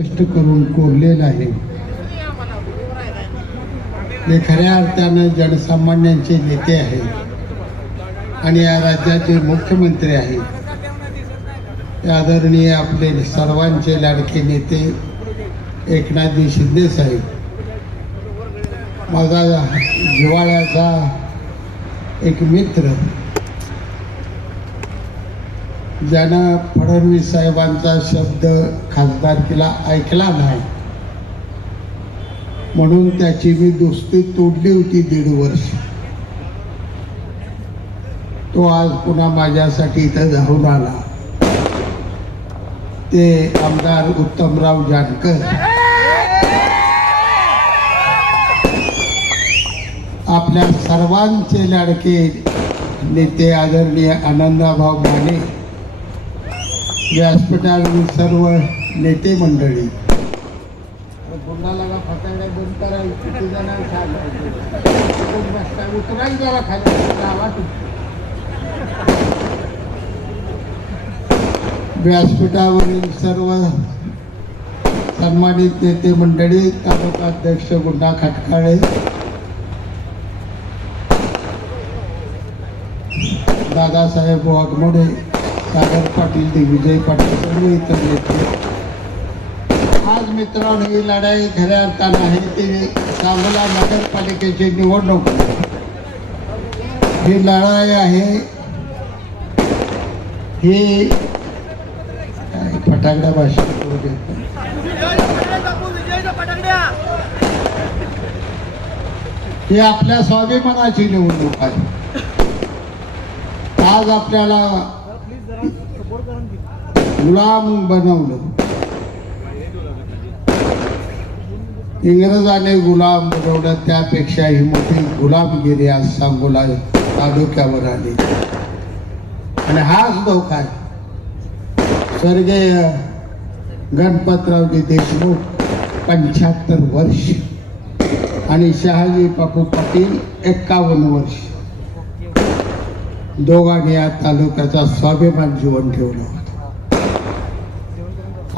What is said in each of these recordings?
कष्ट करून कोरलेलं आहे. ते खऱ्या अर्थानं जनसामान्यांचे नेते आहेत आणि या राज्याचे मुख्यमंत्री आहेत. ते आदरणीय आपले सर्वांचे लाडके नेते एकनाथजी शिंदे साहेब. माझा जिव्हाळ्याचा एक मित्र, ज्यानं फडणवीस साहेबांचा शब्द खासदारकीला ऐकला नाही म्हणून त्याची मी दोस्ती तोडली होती 1.5 वर्ष. तो आज पुन्हा माझ्यासाठी इथं जाऊन आला. ते आमदार उत्तमराव जानकर, आपल्या सर्वांचे लाडके नेते आदरणीय आनंदभाऊ माने, व्यासपीठावरील सर्व नेते मंडळी. गुंडाला फटाकडे बंद करायला किती जणांना उतरायला जरा खाली गावात. व्यासपीठावरील सर्व सन्मानित नेते मंडळी, तालुका अध्यक्ष गुंडा खटकाळे, दादासाहेब वाघमोडे, सागर पाटील, दिग्विजय पाटील, सर्व इतर नेते. आज मित्रांनो, ही लढाई खऱ्या अर्थानं आहे ते सांगोला नगरपालिकेची निवडणूक. ही लढाई आहे, ही फटाकड्या भाषा ही आपल्या स्वाभिमानाची निवडणूक आहे. आज आपल्याला गुलाम बनवलं, इंग्रजाने गुलाम बनवलं, त्यापेक्षा ही मोठी गुलामगिरी आज सांगोला तालुक्यावर आली. आणि हाच धोका आहे. स्वर्गीय गणपतरावजी देशमुख 75 वर्ष आणि शहाजी बापू पाटील 51 वर्ष, दोघांनी या तालुक्याचा स्वाभिमान जीवन ठेवलं होतं.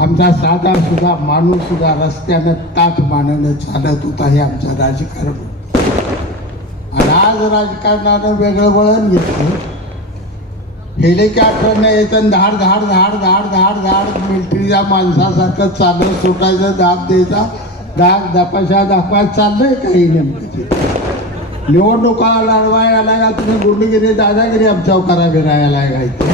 आमचा साधा सुद्धा माणूस सुद्धा रस्त्यानं ताट मानणं चालत होता. हे आमचं राजकारण. आणि आज राजकारणानं वेगळं वळण घेतलं. हेलिकॉप्टरनं येतं, धाड धाड धाड धाड धाड धाड मिलिटरीच्या माणसासारखं चालत सुटायचं, दाब द्यायचा, दाग दपाशा दाखवायला चाललंय काही नेमकं. निवडणुका लढवायला का तुम्ही गुंडगिरी दादागिरी आमच्यावर करा राहायला घायचं.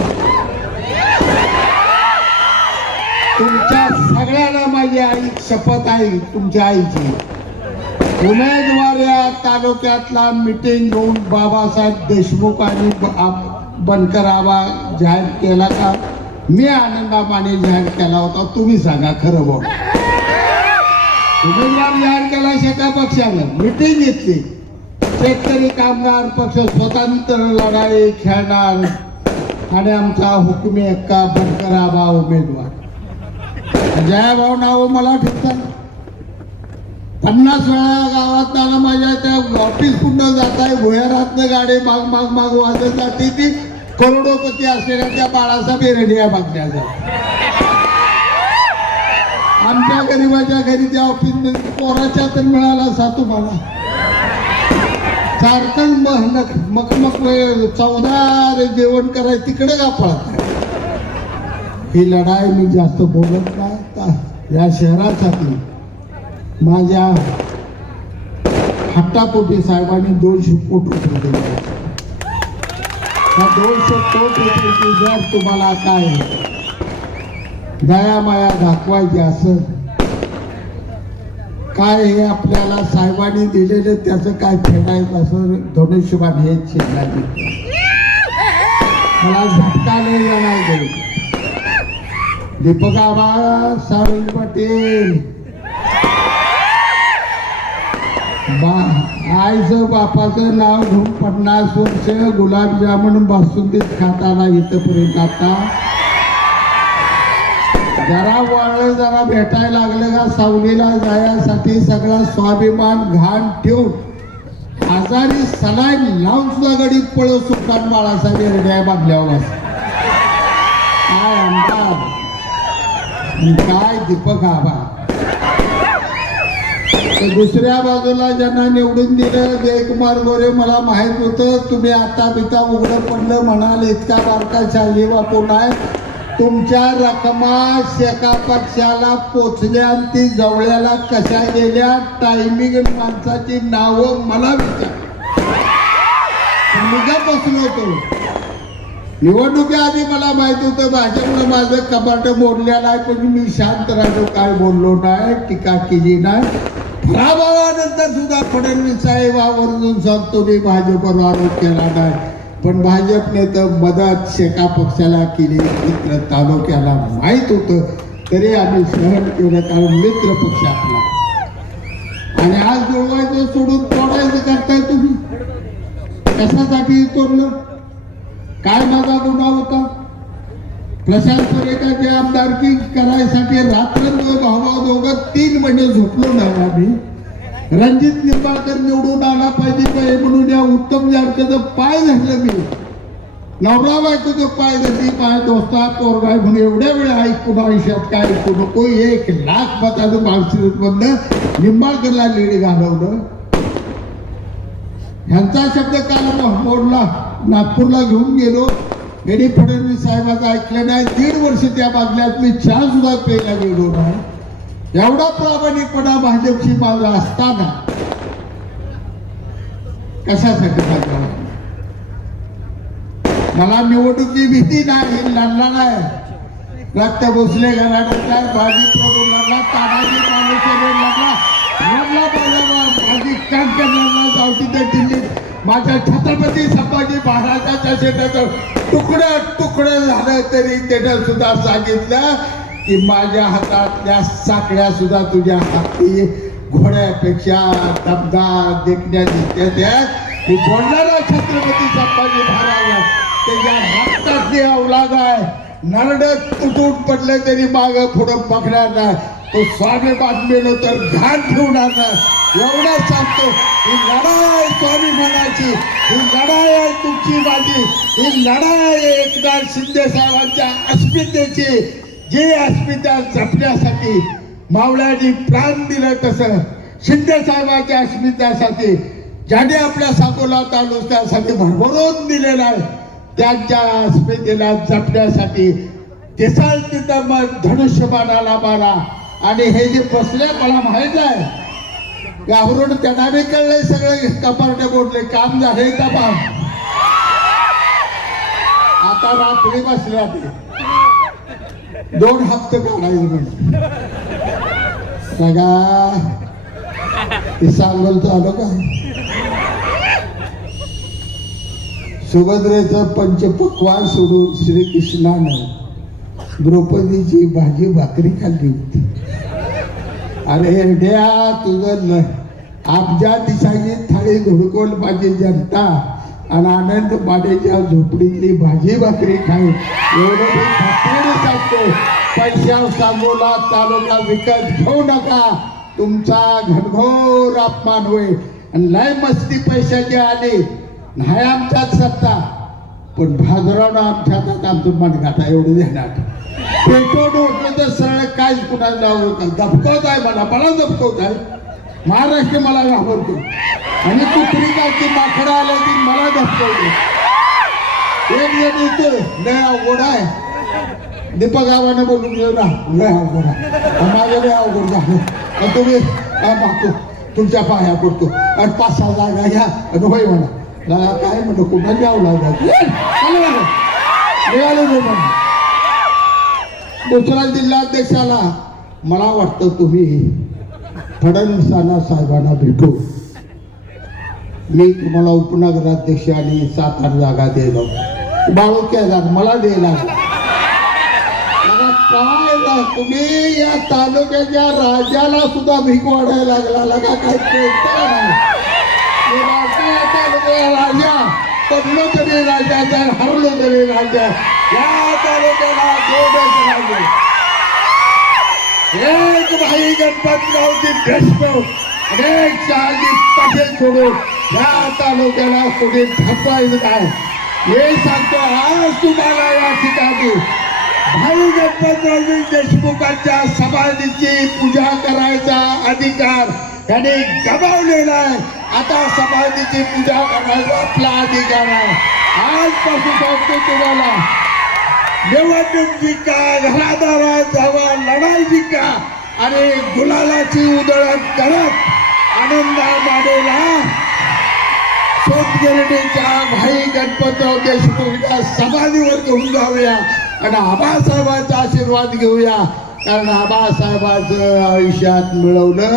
तुमच्या सगळ्यांना माझी आई शपथ आहे, तुमच्या आईची. उमेदवार या तालुक्यातला मिटिंग घेऊन बाबासाहेब देशमुख आणि बनकर आबा जाहीर केला का मी आनंदा माने जाहीर केला होता? तुम्ही सांगा खरं बोल. उमेदवार जाहीर केला शेका पक्षानं, मिटिंग घेतली. शेतकरी कामगार पक्ष स्वतंत्र लढाई खेळणार आणि आमचा हुकुमी एक्का बनकर आबा उमेदवार. जयाभाऊ नाव मला ठेवतात. 50 वेळा गावात आला माझ्या त्या ऑफिस पुन्हा जात आहे. भुयारातनं गाडी माग माग माग वाजत जाते. ती करोडोपती असलेल्या त्या बाळासाहेब एरडिया बघण्याचा. आमच्या गरीबाच्या घरी त्या ऑफिस पोराच्या तर मिळाला सा तुम्हाला. सारखं मकमक 14 जेवण करायचं तिकडे का पळत. ही लढाई मी जास्त बोलत नाही. या शहरासाठी माझ्या हट्टापोटी साहेबांनी 200 कोटी रुपये दिले. त्या 200 कोटी रुपयाची जर तुम्हाला काय दयामाया दाखवायची असं काय, हे आपल्याला साहेबांनी दिलेलं त्याचं काय फेडायचं असं धनुष्यबाण हे शिकण्याची मला झटका नाही गेलो. दीपक आबा सावंत पाटील आईचं बापाचं नाव घेऊन 50 वर्ष गुलाबजामुन बासुंदीत खाताना इथपर्यंत. आता जरा वळलं, जरा भेटायला लागलं का सावलीला जाण्यासाठी सगळा स्वाभिमान घाण ठेवून आजारी सलाईन लावून सुद्धा गडीत पळत सुटतात बाळासाहेब एरड्या बांधल्यावर. काय आमदार आणि काय दीपक आबा. तर दुसऱ्या बाजूला ज्यांना निवडून दिलं जयकुमार गोरे, मला माहित होतं तुम्ही आता पिता उघडं पडलं म्हणाल, इतका बारका शाही बापू नाही. तुमच्या रकमा एका पक्षाला पोचल्या आणि ती जवळ्याला कशा गेल्या, टायमिंग माणसाची नावं मला विचार. मी का बसलो होतो निवडणुकीआधी मला माहित होतं भाजपनं माझं कपाट मोडलेलं आहे, पण मी शांत राहिलो, काय बोललो नाही, टीका केली नाही. पराभवानंतर सुद्धा फडणवीस साहेब आवर्जून सांगतो मी भाजपवर आरोप केला नाही, पण भाजपने तर मदत शेका पक्षाला केली, मित्र तालुक्याला माहीत होतं तरी आम्ही सहन केलं, कारण मित्र पक्ष आपला. आणि आज जुळवायचं सोडून तोडायचं करताय तुम्ही. कशासाठी तोडलं, काय माझा गुन्हा होता? प्रशांत परेकाची आमदारकी करायसाठी रात्रंदिवस भावा दोघं 3 महिने झोपलो नाही आम्ही. रणजित निंबाळकर निवडून आला पाहिजे म्हणून या उत्तम जानकरचं पाय धरलं मी. नवरा बायकोचं पाय धरली, पाय दोस्ता पोरगा म्हणून एवढ्या वेळ ऐकून आयुष्यात काय ऐकू नको. 1,00,000 मताचं माणसामधनं निंबाळकरला लीड घालवलं. ह्यांचा शब्द काल मोडला, नागपूरला घेऊन गेलो. एडी फडणवीस साहेबांचं ऐकलं नाही. 1.5 वर्ष त्या बागल्यात मी चहा सुद्धा प्यायला गेलो नाही. एवढा प्रामाणिकपणा भाजपशी माझा असताना कशासाठी माझा? मला निवडणुकी भीती नाही, लढला नाही. रक्त भोसले घराण्याचा भाजी प्रभू लढला, तानाजी मालुसरे लढला, माझी कांकर लढला. जावटी त्या दिल्लीत माझ्या छत्रपती संभाजी महाराजांच्या शेताचं तुकडं झालं तरी त्यानं सुद्धा सांगितलं की माझ्या हातातल्या साकड्या सुद्धा तुझ्या हाती घोड्यापेक्षा दमदार देखण्यात येतात. मी बोलणारा छत्रपती संभाजी महाराज त्याच्या हातातली अवलाद आहे. नरड तुटून पडले तरी मागं पुढं पकडणार नाही. तो स्वाभिमान मिळलो तर घाण ठेवणार नाही. एवढं सांगतो, ही लढाई स्वाभिमानाची, ही लढाई आहे तुमची माझी, ही लढाई आहे एकनाथ शिंदे साहेबांच्या अस्मितेची. जे अस्मिता जपण्यासाठी मावळ्यांनी प्राण दिलं, तसं शिंदे साहेबांच्या अस्मितेसाठी ज्याने आपल्या सांगोला तालुक्यासाठी भरभरून दिलेला आहे, त्यांच्या अस्मितेला जपण्यासाठी दिसाल तिथं मग धनुष्यबाणाला मारा. आणि हे जे बसले मला माहित आहे गावरून त्यांना बी कळलंय, सगळे कपारटे बोलले, काम झाले तमाम. आता रात्री बसल्या 2 हप्ते काढायचे म्हणजे सगळा ते सांगोलचं आलो का. सुभद्रेचं पंचपक्वान सोडून श्रीकृष्णानं द्रौपदीची भाजी भाकरी खाल्ली होती. अरे हेरड्या, तुझं आपल्या दिशाची थाळी धुडकोल माझी जनता आणि आनंद माडेच्या झोपडीतली भाजी भाकरी खाईल एवढं मी खात्रीने सांगतो. पैशावर सांगोला तालुका विकत घेऊ नका, तुमचा घनघोर अपमान होईल. आणि लय मस्ती पैशाची आली नाही आमच्यात सत्ता, पण भाजरावनं आमच्या हातात आमचं मनगाठा एवढं देणार. पेटवून उठलं तर सरळ काहीच कुणाला दबकवत आहे, मला दबकवत आहे. महाराष्ट्र मला घाबरतो आणि कुत्री गावची माकडं आल्या ती मला दबकवते. एक जण येतो लय अवघड आहे, दीपक आव्हाने बोलून गेलो ना, लय अवघड आहे माझं, लय अवघड झालं. तुम्ही मागतो तुमच्या पाया पडतो आणि 5-6 जागा घ्या आणि होय म्हणा. काय म्हणतो कुठं द्यावं लागलं मिळालं नाही म्हणून. दुसऱ्या जिल्हाध्यक्षाला मला वाटतं तुम्ही फडणवीसांना साहेबांना भेटू. मी तुम्हाला उपनगराध्यक्ष आणि 7-8 जागा द्यायला, बाळू केदार मला द्यायला. काय तुम्ही या तालुक्याच्या राजाला सुद्धा भीक वाढायला लागला का? काय राजा पडलो तरी राजा, जर हरलो तरी राजा. या तालुक्याला 2 राजे, एक भाई गणपतरावजी देशमुख, अनेक शहाजी पटेल सोडून या तालुक्याला कोणी ठपवायचं काय हे सांगतो. आज तुम्हाला या ठिकाणी भाई गणपतरावजी देशमुखांच्या समाधीची पूजा करायचा अधिकार त्यांनी गमावलेला आहे. आता समाधीची पूजा करण्याचा आपला अधिकार आहे. आजपासून सांगतो तुम्हाला, निवडणूक जिंका, घरादारात जावा, लढाई जिंका आणि गुलालाची उधळण करत आनंदा मानेला सोतगिरणीच्या भाई गणपतराव देशमुखच्या समाधीवर घेऊन जाऊया आणि आबासाहेबांचा आशीर्वाद घेऊया. कारण आबासाहेबांचं आयुष्यात मिळवलं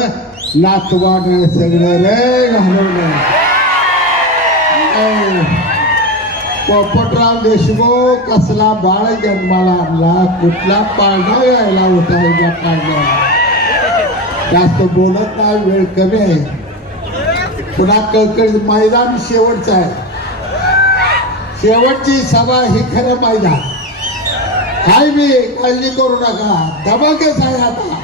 नातवानं सगळं रे घालवलं. पोपटराव देशमुख कसला बाळ जन्माला आणला, कुठला पाळणा यायला होता या पाळण्याला. जास्त बोलत नाही, वेळ कमी आहे. पुन्हा कळकळी मैदान शेवटचं आहे. शेवटची सभा ही खरं मैदान. काय मी काळजी करू नका, धमाकेच आहे आता.